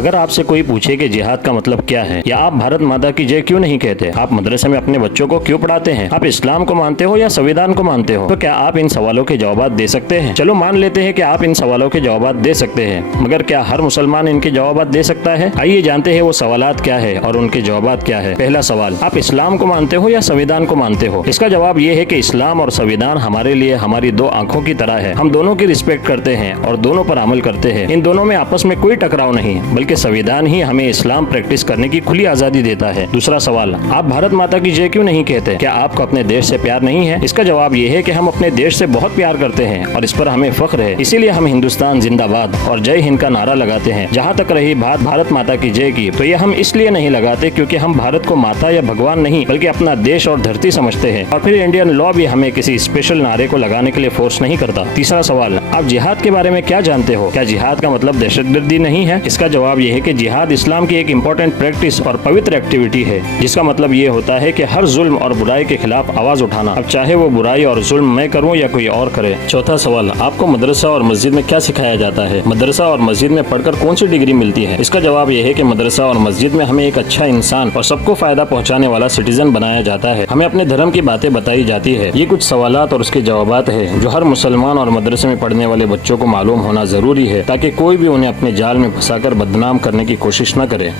अगर आपसे कोई पूछे कि जिहाद का मतलब क्या है या आप भारत माता की जय क्यों नहीं कहते, आप मदरसे में अपने बच्चों को क्यों पढ़ाते हैं, आप इस्लाम को मानते हो या संविधान को मानते हो, तो क्या आप इन सवालों के जवाब दे सकते हैं? चलो मान लेते हैं कि आप इन सवालों के जवाब दे सकते हैं, मगर क्या हर मुसलमान इनके जवाब दे सकता है? आइए जानते हैं वो सवालात क्या है और उनके जवाब क्या है। पहला सवाल, आप इस्लाम को मानते हो या संविधान को मानते हो? इसका जवाब ये है कि इस्लाम और संविधान हमारे लिए हमारी दो आंखों की तरह है। हम दोनों की रिस्पेक्ट करते हैं और दोनों पर अमल करते हैं। इन दोनों में आपस में कोई टकराव नहीं, बल्कि संविधान ही हमें इस्लाम प्रैक्टिस करने की खुली आजादी देता है। दूसरा सवाल, आप भारत माता की जय क्यों नहीं कहते? क्या आपको अपने देश से प्यार नहीं है? इसका जवाब ये है कि हम अपने देश से बहुत प्यार करते हैं और इस पर हमें फख्र है। इसीलिए हम हिंदुस्तान जिंदाबाद और जय हिंद का नारा लगाते हैं। जहाँ तक रही बात भारत माता की जय की, तो ये हम इसलिए नहीं लगाते क्योंकि हम भारत को माता या भगवान नहीं बल्कि अपना देश और धरती समझते हैं, और फिर इंडियन लॉ भी हमें किसी स्पेशल नारे को लगाने के लिए फोर्स नहीं करता। तीसरा सवाल, आप जिहाद के बारे में क्या जानते हो? क्या जिहाद का मतलब दहशतगर्दी नहीं है? इसका जवाब ये है कि जिहाद इस्लाम की एक इम्पोर्टेंट प्रैक्टिस और पवित्र एक्टिविटी है, जिसका मतलब ये होता है कि हर जुल्म और बुराई के खिलाफ आवाज उठाना, अब चाहे वो बुराई और जुल्म मैं करूं या कोई और करे। चौथा सवाल, आपको मदरसा और मस्जिद में क्या सिखाया जाता है? मदरसा और मस्जिद में पढ़कर कौन सी डिग्री मिलती है? इसका जवाब ये है कि मदरसा और मस्जिद में हमें एक अच्छा इंसान और सबको फायदा पहुंचाने वाला सिटीजन बनाया जाता है। हमें अपने धर्म की बातें बताई जाती है। ये कुछ सवालात और उसके जवाबात है जो हर मुसलमान और मदरसे में पढ़ने वाले बच्चों को मालूम होना जरूरी है, ताकि कोई भी उन्हें अपने जाल में फंसाकर बदनाम करने की कोशिश न करे।